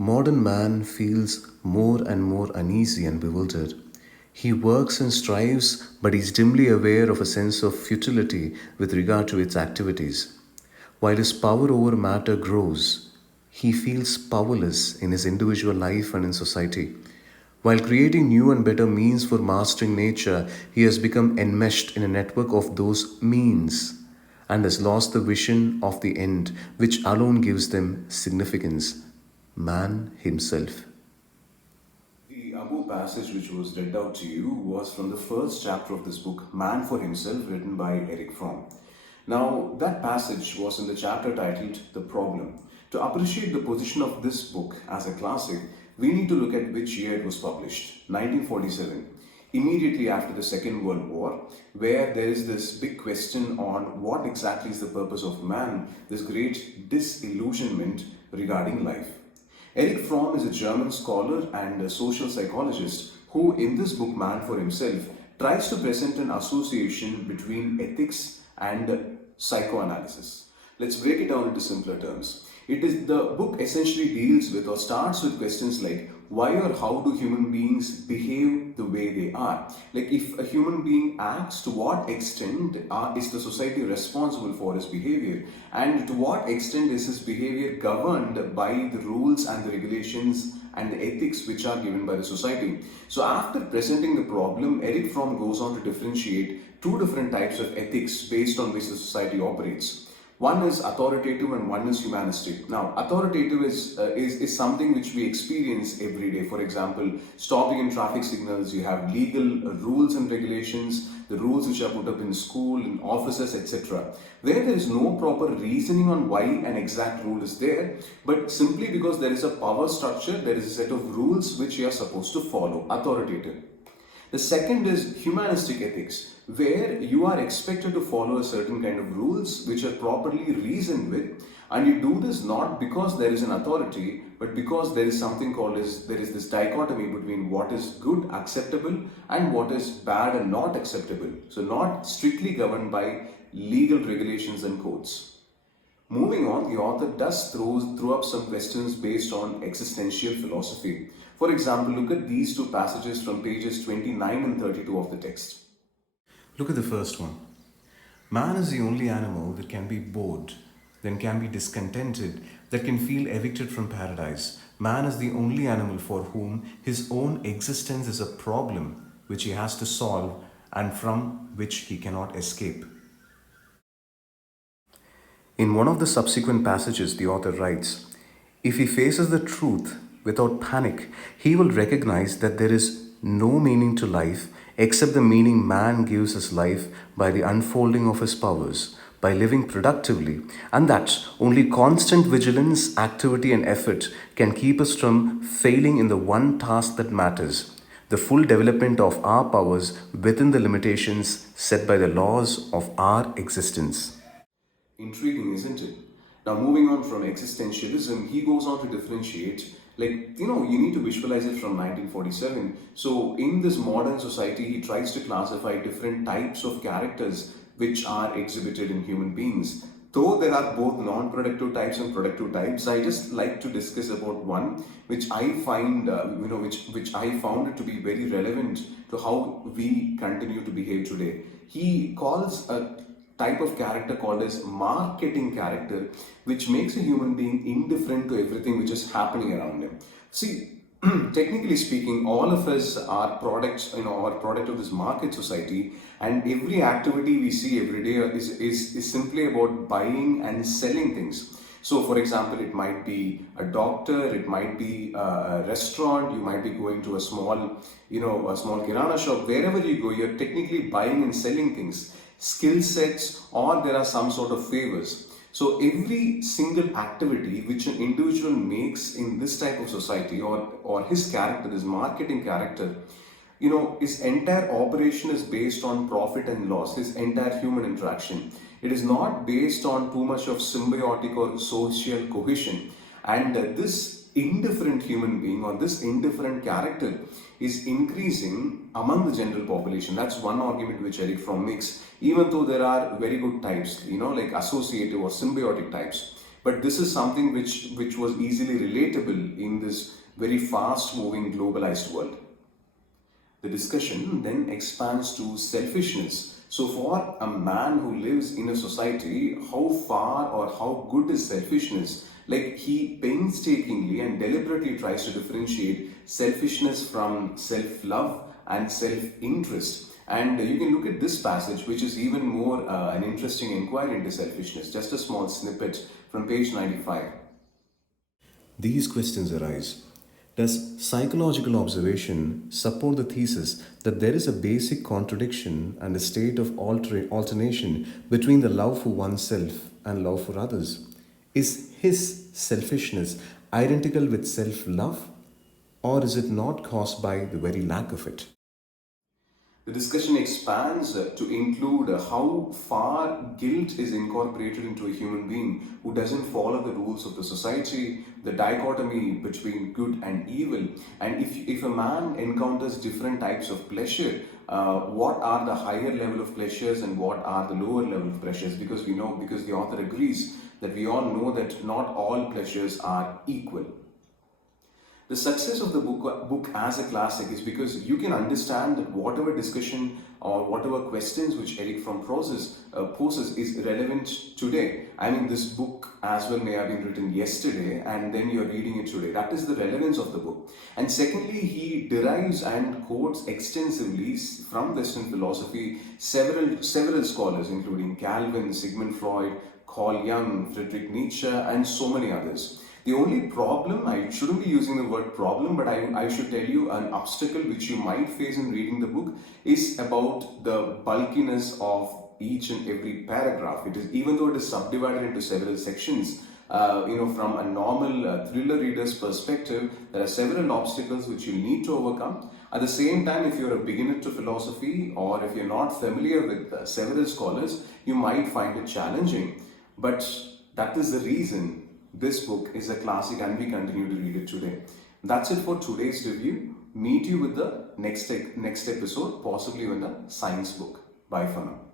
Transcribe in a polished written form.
Modern man feels more and more uneasy and bewildered. He works and strives, but is dimly aware of a sense of futility with regard to its activities. While his power over matter grows, he feels powerless in his individual life and in society. While creating new and better means for mastering nature, he has become enmeshed in a network of those means and has lost the vision of the end, which alone gives them significance: man himself. The above passage which was read out to you was from the first chapter of this book, Man for Himself, written by Erich Fromm. Now, that passage was in the chapter titled The Problem. To appreciate the position of this book as a classic, we need to look at which year it was published, 1947, immediately after the Second World War, where there is this big question on what exactly is the purpose of man, this great disillusionment regarding life. Erich Fromm is a German scholar and a social psychologist who, in this book, Man for Himself, tries to present an association between ethics and psychoanalysis. Let's break it down into simpler terms. The book essentially deals with or starts with questions like why or how do human beings behave the way they are? Like, if a human being acts, to what extent is the society responsible for his behavior? And to what extent is his behavior governed by the rules and the regulations and the ethics which are given by the society? So after presenting the problem, Erich Fromm goes on to differentiate two different types of ethics based on which the society operates. One is authoritative and one is humanistic. Now, authoritative is something which we experience every day. For example, stopping in traffic signals, you have legal rules and regulations, the rules which are put up in school, in offices, etc. Where there is no proper reasoning on why an exact rule is there, but simply because there is a power structure, there is a set of rules which you are supposed to follow, authoritative. The second is humanistic ethics, where you are expected to follow a certain kind of rules which are properly reasoned with, and you do this not because there is an authority, but because there is something called as there is this dichotomy between what is good, acceptable, and what is bad and not acceptable. So not strictly governed by legal regulations and codes. Moving on, the author does throw up some questions based on existential philosophy. For example, look at these two passages from pages 29 and 32 of the text. Look at the first one. Man is the only animal that can be bored, then can be discontented, that can feel evicted from paradise. Man is the only animal for whom his own existence is a problem which he has to solve and from which he cannot escape. In one of the subsequent passages, the author writes, if he faces the truth without panic, he will recognize that there is no meaning to life except the meaning man gives his life by the unfolding of his powers, by living productively, and that only constant vigilance, activity, and effort can keep us from failing in the one task that matters: the full development of our powers within the limitations set by the laws of our existence. Intriguing, isn't it? Now, moving on from existentialism, he goes on to differentiate, you need to visualize it from 1947. So, in this modern society, he tries to classify different types of characters which are exhibited in human beings. Though there are both non-productive types and productive types, I just like to discuss about one which I find, which I found it to be very relevant to how we continue to behave today. He calls a type of character called as marketing character, which makes a human being indifferent to everything which is happening around him. See, technically speaking, all of us are products, are product of this market society, and every activity we see every day is simply about buying and selling things. So, for example, it might be a doctor, it might be a restaurant, you might be going to a small kirana shop. Wherever you go, you're technically buying and selling things, skill sets, or there are some sort of favors. So every single activity which an individual makes in this type of society, or his character, his marketing character, his entire operation is based on profit and loss, his entire human interaction. It is not based on too much of symbiotic or social cohesion. And this indifferent human being or this indifferent character is increasing among the general population. That's one argument which Erich Fromm makes, even though there are very good types, like associative or symbiotic types. But this is something which was easily relatable in this very fast moving globalized world. The discussion then expands to selfishness. So, for a man who lives in a society, how far or how good is selfishness? Like, he painstakingly and deliberately tries to differentiate selfishness from self love and self interest. And you can look at this passage, which is even more an interesting inquiry into selfishness. Just a small snippet from page 95. These questions arise. Does psychological observation support the thesis that there is a basic contradiction and a state of alternation between the love for oneself and love for others? Is his selfishness identical with self love, or is it not caused by the very lack of it? The discussion expands to include how far guilt is incorporated into a human being who doesn't follow the rules of the society, the dichotomy between good and evil, and if a man encounters different types of pleasure, what are the higher level of pleasures and what are the lower level of pleasures? Because we know, because the author agrees that we all know that not all pleasures are equal. The success of the book as a classic is because you can understand that whatever discussion or whatever questions which Erich Fromm poses is relevant today. I mean, this book as well may have been written yesterday and then you're reading it today. That is the relevance of the book. And secondly, he derives and quotes extensively from Western philosophy several scholars, including Calvin, Sigmund Freud, Carl Jung, Friedrich Nietzsche, and so many others. The only problem, I shouldn't be using the word problem, but I should tell you an obstacle which you might face in reading the book is about the bulkiness of each and every paragraph. It is, even though it is subdivided into several sections, from a normal thriller reader's perspective, there are several obstacles which you need to overcome. At the same time, if you're a beginner to philosophy or if you're not familiar with several scholars, you might find it challenging. But that is the reason this book is a classic and we continue to read it today. That's it for today's review. Meet you with the next episode, possibly with a science book. Bye for now.